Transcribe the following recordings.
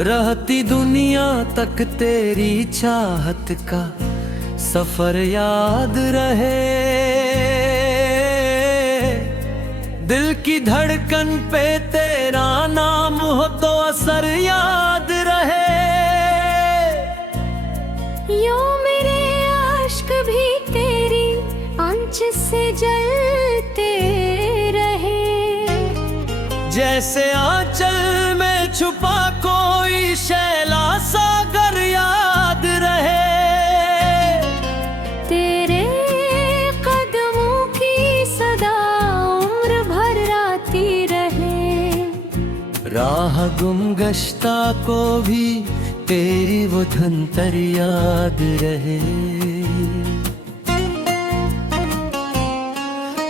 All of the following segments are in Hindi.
रहती दुनिया तक तेरी चाहत का सफर याद रहे। दिल की धड़कन पे तेरा नाम हो तो असर याद रहे। यूं मेरे आश्क भी तेरी आंच से जलते रहे। जैसे आंचल में छुपा कोई शैला सागर याद रहे। तेरे कदमों की सदा उम्र भर आती रहे। राह गुम गश्ता को भी तेरी वो धुंतर याद रहे।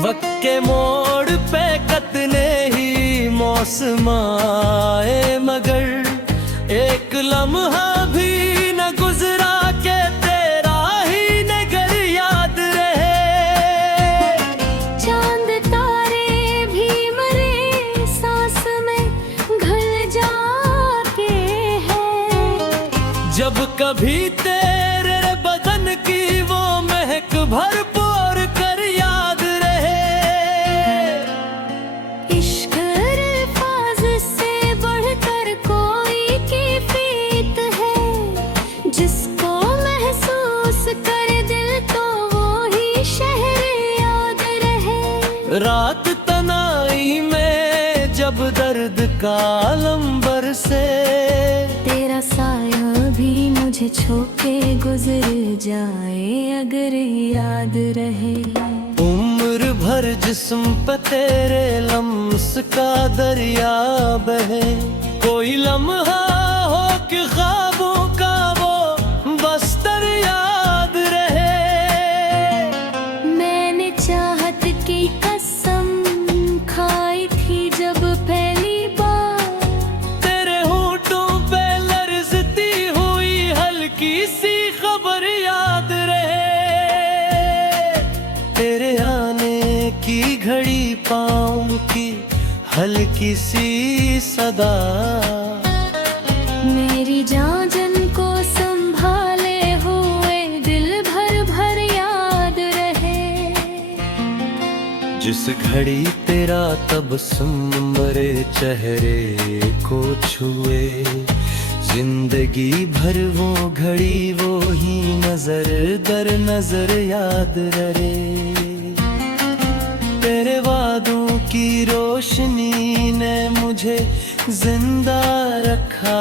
वक्त के मोड़ पे कतने ही मौसम आए, मगर एक लम्हा भी न गुजरा के तेरा ही नगर याद रहे। चांद तारे भी मरे सांस में घुल जाके हैं। जब कभी तेरे बदन की वो महक भरपूर कर याद रहे। इश्क अल्फाज से बढ़कर कोई कैफियत है। जिसको महसूस कर दिल तो वो ही शहर याद रहे। रात तनाई में जब दर्द का लंबर से तेरा साया भी मुझे छोके गुजर जाए अगर याद रहे। उम्र भर जिस्म पे तेरे लम्स का दरिया बहे। कोई लम्हा हो कि ख्वाबों का वो बस्तर याद रहे। मैंने चाहत की कसम खाई थी जब पहली बार। तेरे होठों पे लर्जती हुई हल्की सी खबर याद रहे। तेरे आने की घड़ी पाँव की हल्की सी सदा मेरी जान जन को संभाले हुए दिल भर भर याद रहे। जिस घड़ी तेरा तबस्सुम मेरे चेहरे को छुए, जिंदगी भर वो घड़ी वो ही नजर दर नजर याद रहे। तेरे वादों की रोशनी ने मुझे जिंदा रखा,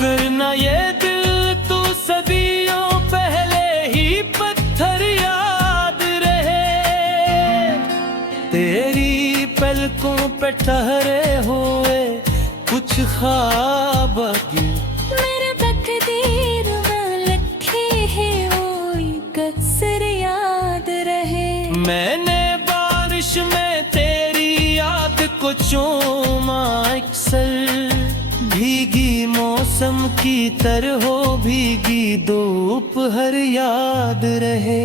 वरना ये दिल तू सदियों पहले ही पत्थर याद रहे। तेरी पलकों पे ठहरे हुए कुछ ख्वाब मेरे तकदीर में लिखे हैं वो एक अक्सर याद रहे। मैंने बारिश में तेरी याद को चूमा अक्सर, भीगी मौसम की तरह हो भीगी धूप हर याद रहे।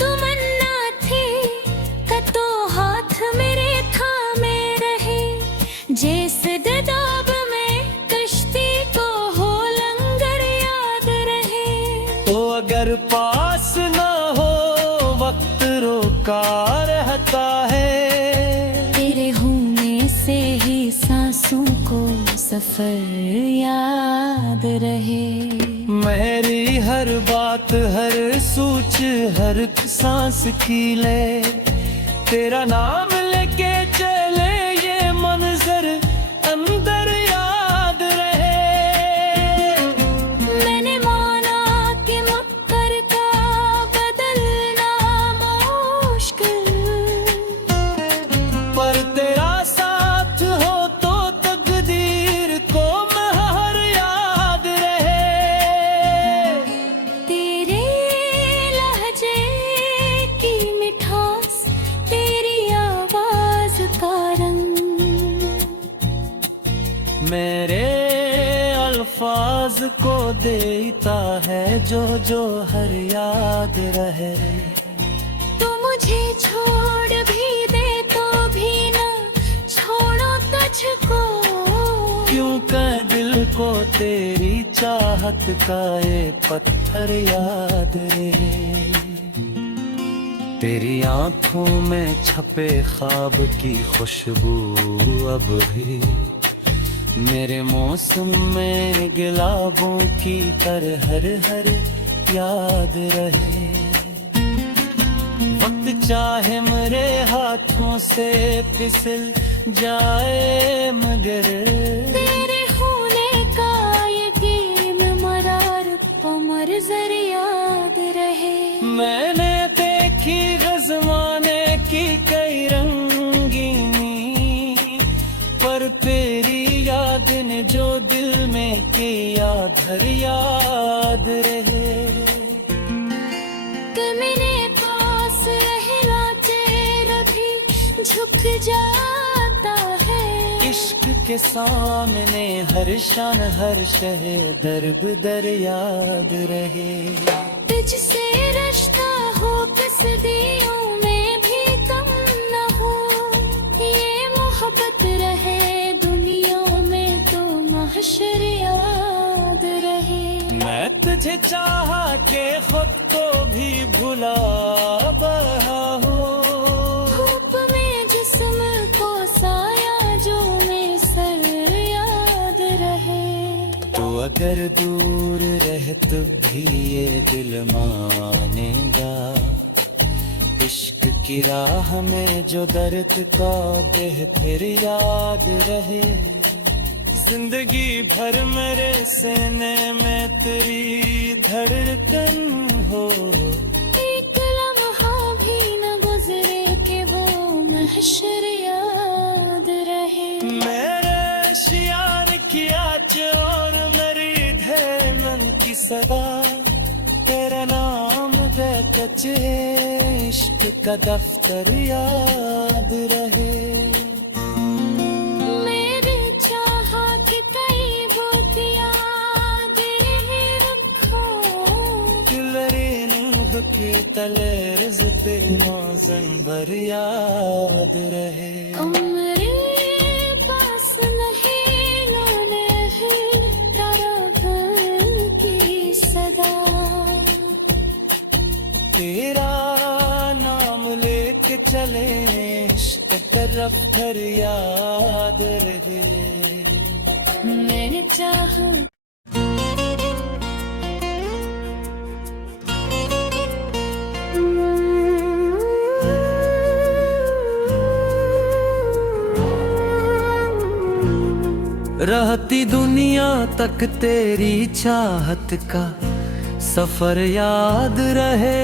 तमन्ना थी कतो हाथ मेरे थामे रहे। जैसे ददाब में कश्ती को हो लंगर याद रहे। तो अगर पास ना हो वक्त रोका रहता है। तेरे होने से ही सांसों को सफर याद रहे। मेरी हर बात हर सोच हर सांस की ले तेरा नाम लेके चले, ये मंजर अंदर याद रहे। मैंने माना कि मक्कर का बदलना मुश्किल, पर तेरा साथ हो तो तकदीर को महर याद रहे। तेरे लहजे की मिठास तेरी आवाज का रंग मेरे अल्फाज को देता है जो जो हर याद रहे। तो मुझे छोड़ भी दे तो भी ना छोड़ो तुझको। क्यों कर दिल को तेरी चाहत का एक पत्थर याद रहे। तेरी आंखों में छपे ख्वाब की खुशबू अब भी मेरे मौसम में गुलाबों की तरह हर हर याद रहे। वक्त चाहे मेरे हाथों से फिसल जाए मगर तेरे होने का ये गेम मरार कमर जर याद रहे। मैंने देखी ज़माने की कई रंगीनी, पर तेरी याद ने जो दिल में किया घर याद रहे। कि मेरे पास रहना चेहरा भी झुक जाता है। इश्क के सामने हर शान हर शह दर्द दर याद रहे। तुझसे रिश्ता हो कसदियों में भी कम न हो, ये मोहब्बत रहे दुनिया में तो महशर याद रहे। मैं तुझे चाहा के खुद को भी भुला बहा हूँ। धूप में जिस्म को साया जो में सर याद रहे। तो अगर दूर रह तब भी ये दिल मानेगा। इश्क की राह में जो दर्द का देह फिर याद रहे। जिंदगी भर मेरे सीने में तेरी धड़कन हो। एक लम्हा भी न गुजरे कि वो महशर याद रहे। मेरे शियार की आँच और मेरी धड़कन की सदा तेरा नाम कच्चे इश्क का दफ्तर याद रहे। मेरे चाहा कि कई बुतियां गिरवी रखो। दिलरे नूह की तले रिज़्क़ मौज़न भर याद रहे। उम्र पास नहीं लाने हैं तारा घर की सदा। तेरा नाम लेके चले इश्क तरफ भर याद रहे। मेरे चाह रहती दुनिया तक तेरी चाहत का सफर याद रहे।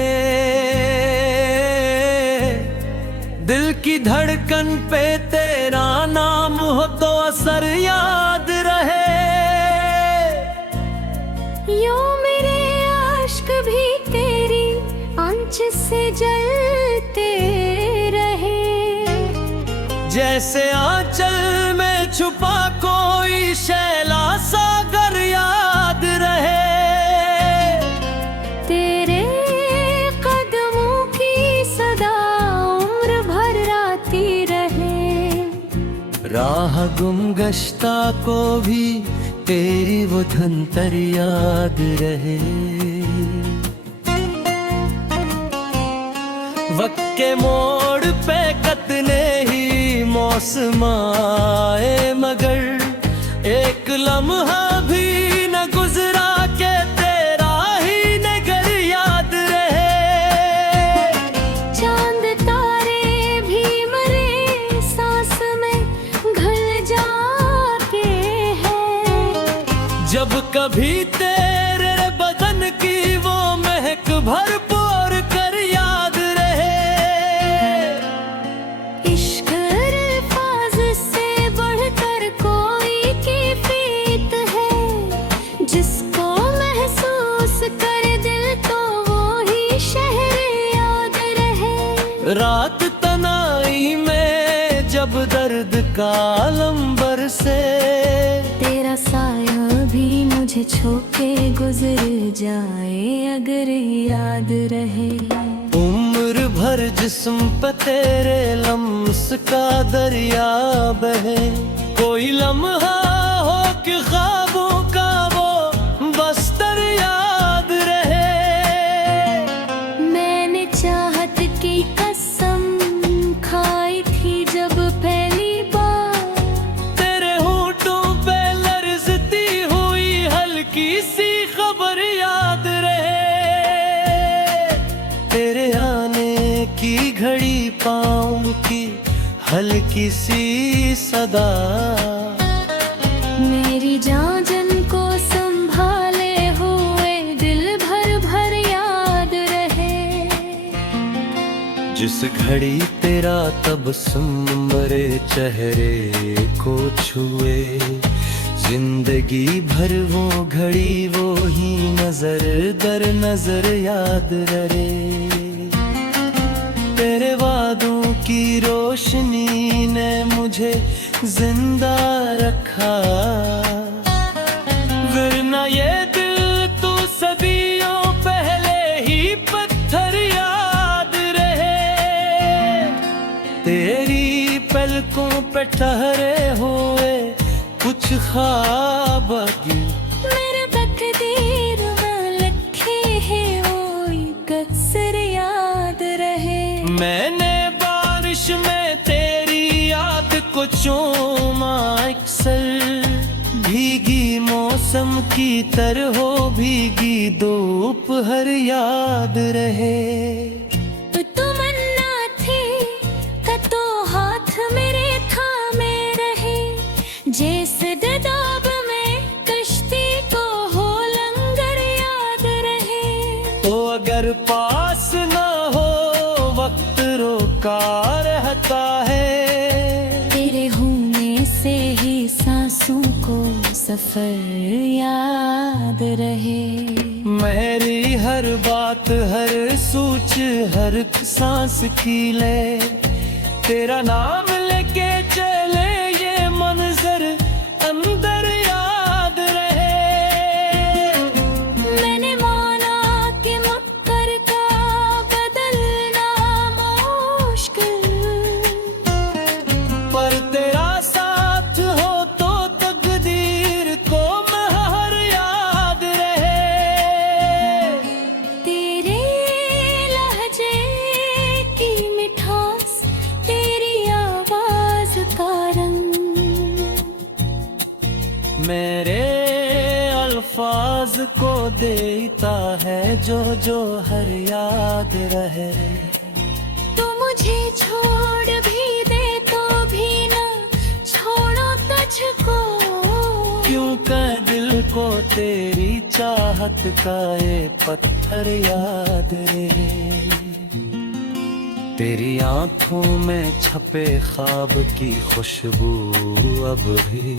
दिल की धड़कन पे तेरा नाम हो तो असर याद रहे। यूं मेरे आश्क भी तेरी आंच से जलते रहे। जैसे आंचल में छुपा कोई शैला सागर याद रहे। तेरे कदमों की सदा उम्र भर आती रहे। राह गुमगश्ता को भी तेरी वो धंतर याद रहे। वक्त के मोड़ पे कतने ही मौसम आए मगर एक लम्हा भी न गुजरा के तेरा ही नगर याद रहे। चांद तारे भी मरे सांस में घुल जाते हैं। जब कभी तेरे बदन की वो महक भरपूर कर याद रहे। इश्क अल्फाज से बढ़कर कोई कैफियत है। जिसको महसूस कर दिल तो वो ही शहर याद रहे। रात तनाई में जब दर्द का लंबर से तेरा साया भी मुझे छोके गुजर जाए अगर याद रहे। उम्र भर जिस्म पे तेरे लम्स का दरिया बहे। कोई लम्हा हो कि ख्वाबों का वो बस्तर याद रहे। मैंने चाहत की कसम खाई थी जब पहली बार, तेरे होठों पे लर्जती हुई हल्की सी खबर याद रहे। तेरे आने की घड़ी पाँव की हल्की सी सदा, मेरी जान को संभाले हुए दिल भर भर याद रहे। जिस घड़ी तेरा तबस्सुम मेरे चेहरे को छुए, जिंदगी भर वो घड़ी वो ही नजर दर नजर याद रहे। तेरे वादों की रोशनी ने मुझे जिंदा रखा, वरना ये दिल तो सदियों पहले ही पत्थर याद रहे। तेरी पलकों पे ठहरे हुए कुछ ख्वाब मेरे तकदीर में लिखे हैं वो कसर याद रहे। मैंने बारिश में तेरी याद को चूमा, अक्सर भीगी मौसम की तरह हो भीगी दोपहर याद रहे। तमन्ना थी तो हाथ मेरे थामे रहे, जैसे ददाब में कश्ती को हो लंगर याद रहे। तो अगर पास ना हो वक्त रोका रहता है, तेरे होने से ही सांसों को सफर याद रहे। मेरी हर बात हर सोच हर सांस की ले, तेरा नाम लेके चले ये मंजर अंदर याद रहे। मैंने माना कि मुक्कर का बदलना मुश्किल, पर तेरा साथ हो तो तकदीर को महर याद रहे। तेरे लहजे की मिठास, तेरी आवाज का रंग, मेरे अल्फाज को देता है जो जो हर याद रहे। तो मुझे छोड़ भी दे तो भी न छोड़ो तुझको, क्यों का दिल को तेरी चाहत का ये पत्थर याद रहे। तेरी आंखों में छपे ख्वाब की खुशबू अब भी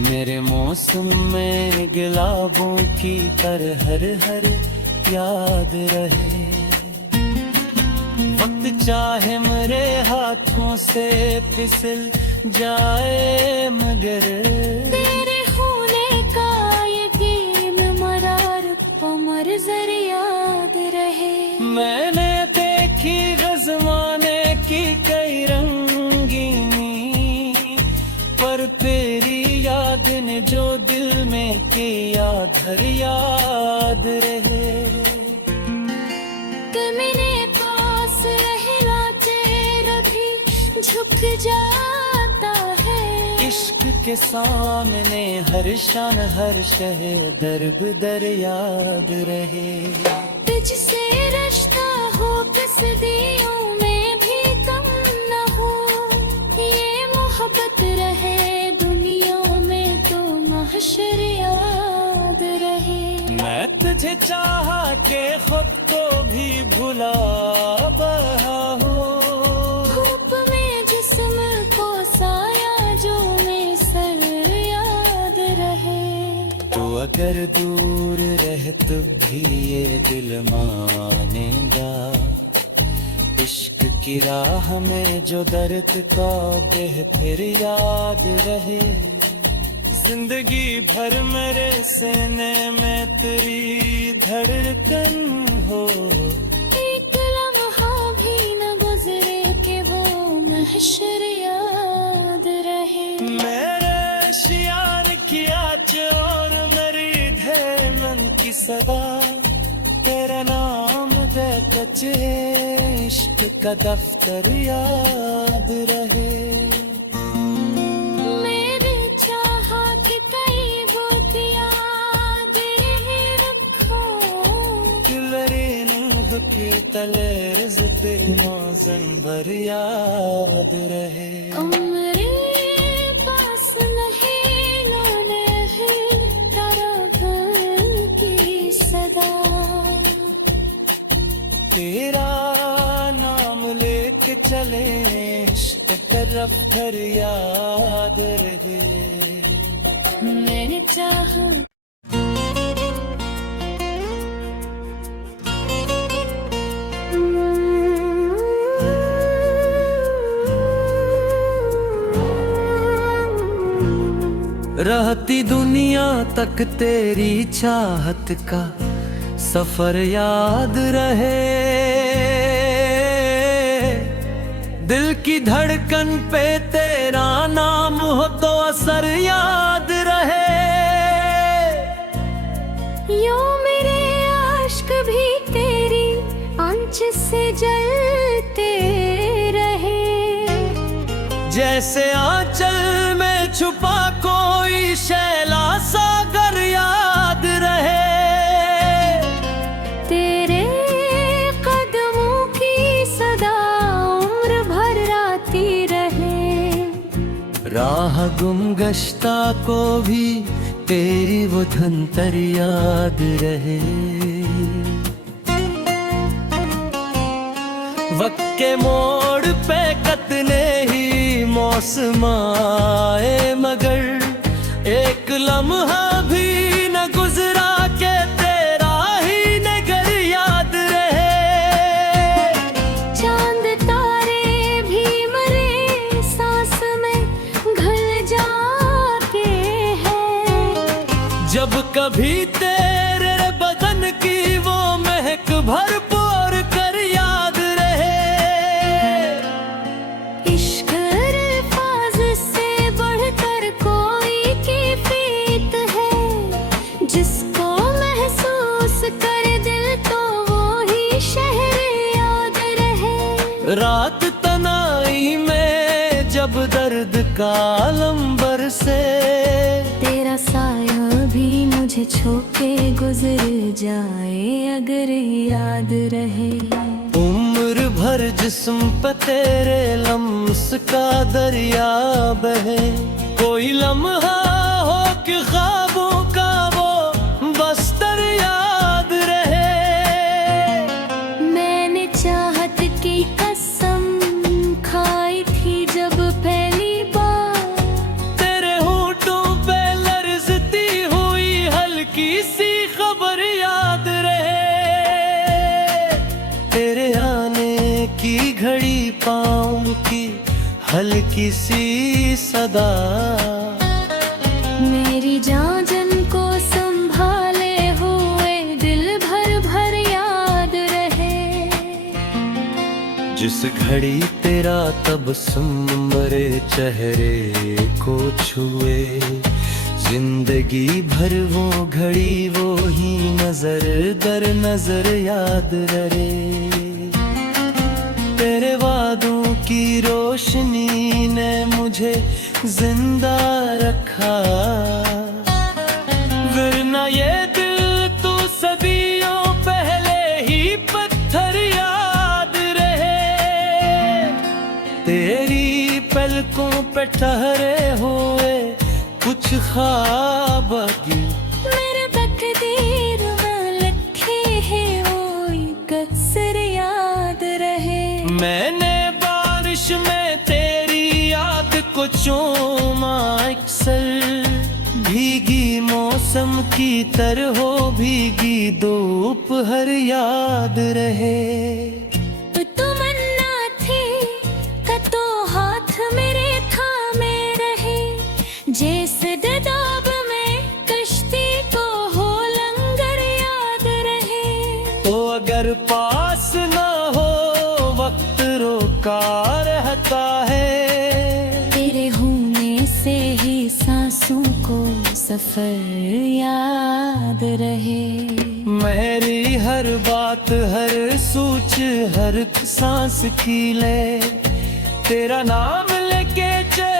मेरे मौसम में गुलाबों की तरह हर हर याद रहे। वक्त चाहे मेरे हाथों से फिसल जाए मगर तेरे होने का ये गेम मरारत उमर जर याद रहे। मैंने देखी ज़माने की कई रंगीनी, पर तेरी याद ने जो दिल में किया घर याद रहे। कि मेरे पास रहना चेहरा भी झुक जाता है। इश्क के सामने हर शान हर शह दर्ब दर याद रहे। तुझसे रिश्ता हो कसदियों में भी कम न हो, ये मोहब्बत रहे दुनिया में तो महशर याद रहे। मैं तुझे चाहा के खुद को भी भुला बहा हूँ, धूप में जिस्म को साया जो में सर याद रहे। तो अगर दूर रह तब भी ये दिल मानेगा, इश्क की राह में जो दर्द का बह फिर याद रहे। जिंदगी भर मेरे सीने में तेरी धड़कन हो, एक लम्हा भी न गुजरे कि वो महशर याद रहे। मेरे शियार नाच और मेरी धड़कन की सदा, तेरा नाम दे कच्चे इश्क का दफ्तर याद रहे। मेरी चाहत कई गोतियां गिरही रखो, दिलरी नूह की तले रिज़्क़ मौज़न भर याद रहे। उम्र पास नहीं लाने है तारा घर की सदा, तेरा नाम लेके चले इश्क तरफ भर याद रहे। मैंने चाह रहती दुनिया तक तेरी चाहत का सफर याद रहे। दिल की धड़कन पे तेरा नाम हो तो असर याद रहे। यूं मेरे आश्क भी तेरी आंच से जलते रहे, जैसे आंचल में छुपा कोई शैला सागर याद रहे। तेरे कदमों की सदा उम्र भर आती रहे। राह गुम गश्ता को भी तेरी वो धंतर याद रहे। वक्त के मोड़ पे कतने ही मौसम आए, मगर एक लम्हा भी न गुजरा के तेरा ही नगर याद रहे। चांद तारे भी मरे सांस में घुल जाते हैं, जब कभी तेरे बदन की वो महक भरपूर कर याद रहे। इश्क अल्फाज से बढ़कर कोई कैफियत है, जिसको महसूस कर दिल तो वो ही शहर याद रहे। रात तनाई में जब दर्द का लंबर से, तेरा साया भी मुझे छोके गुजर जाए अगर याद रहे। उम्र भर जिस्म पे तेरे लम्स का दरिया बहे। कोई लम्हा हो कि ख्वाबों का वो बस्तर याद रहे। मैंने चाहत की कसम खाई थी जब पहली बार, तेरे होठों पे लर्जती हुई हल्की सी खबर याद रहे। तेरे आने की घड़ी पाँव की हल्की सी सदा, मेरी जान जन को संभाले हुए दिल भर भर याद रहे। जिस घड़ी तेरा तबस्सुम मेरे चेहरे को छुए, जिंदगी भर वो घड़ी वो ही नजर दर नजर याद रहे। तेरे वादों की रोशनी ने मुझे जिंदा रखा, वरना ये दिल तो सदियों पहले ही पत्थर याद रहे। तेरी पलकों पे ठहरे हुए कुछ ख्वाब मेरे तकदीर में लिखे हैं वो कसर याद रहे। मैंने बारिश में तेरी याद को चूमा, अक्सर भीगी मौसम की तरह हो भीगी धूप हर याद रहे। तमन्ना थी कतो हाथ मेरे थामे रहे, जैसे ददाब में कश्ती को हो लंगर याद रहे। तो अगर पास ना हो वक्त रोका रहता है, तेरे होने से ही सांसों को सफर याद रहे। मेरी हर बात, हर सोच, हर सांस की ले तेरा नाम लेके चल